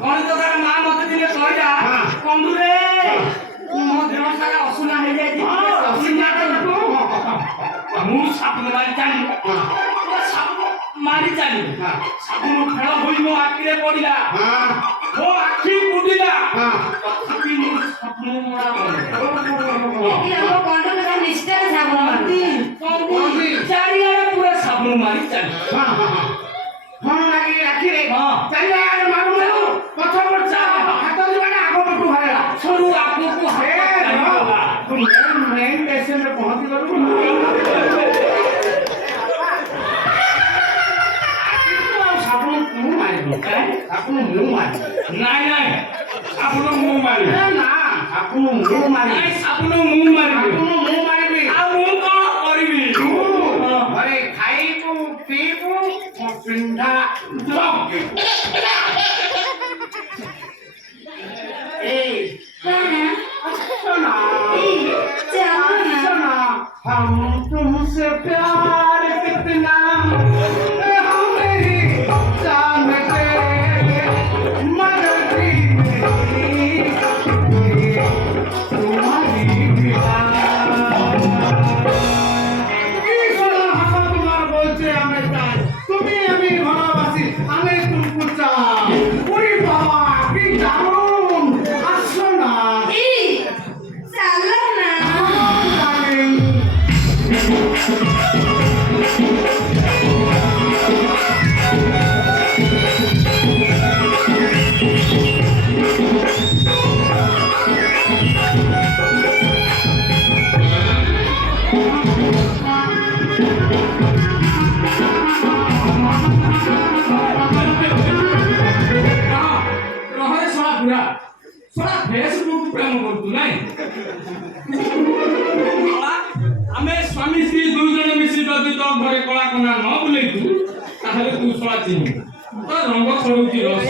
ଗଣିତକାର ମା ମତେ ଦିନେ କହିଲା ବନ୍ଧୁରେ ମୋ ଦେହ ସାରା ଅସୁନା ହେଇଯାଇଛି ମୁଁ ସାବୁନ ମାରି ଚାଲିଲି ମାରି ଚାଲିଲି ସାବୁନ ଖେଳ ହୋଇ ମୋ ଆଖିରେ ପଡିଲା ମୋ ଆଖି ବୁଡିଲା ତଥାପି ମୁଁ ସାବୁନ ଚାରିଆଡେ ପୁରା ସାବୁନ ମାରି ଚାଲିଲି ଚାରିଆଡେ ମାରୁ ପଛ ପଛ ହାତ ଯିବାଟା ଆଗ ପଟୁ ବାହାରିଲା ସରୁ ଆଗକୁ ମେନ୍ ଷ୍ଟେସନରେ ପହଞ୍ଚି ଗଲୁ ସାବୁନ ମୁଁ ମାରିବି ସାବୁନ ମୁଁ ମାରିବି ନାଇଁ ନାଇଁ ସାବୁନ ମୁଁ ମାରିବି ନା ସାବୁନ ମୁଁ ମାରିବି ସାବୁନ ମୁଁ ମାରିବି ମୁଁ ମାରିବି ଆଉ ମୁଁ କଣ କରିବି ଘରେ ଖାଇବୁ ପିଇବୁ ପିନ୍ଧା हम तुमसे प्यार कितना हम मेरी जान के मरती तुम्हारी बिना তোমার বলছে আমি চাই তুমি আমি ভালোবাসি আমি তুমি চাই ওরে বাবা কি দারুণ আসো না চলো না फेसबुक प्रेम करतु नाई आमे स्वामी स्त्री दुई जन मिसी जदि तो घरे कला कना न बुलेतु ताहले तू सळा चिन्ह तो रंग छळुची रस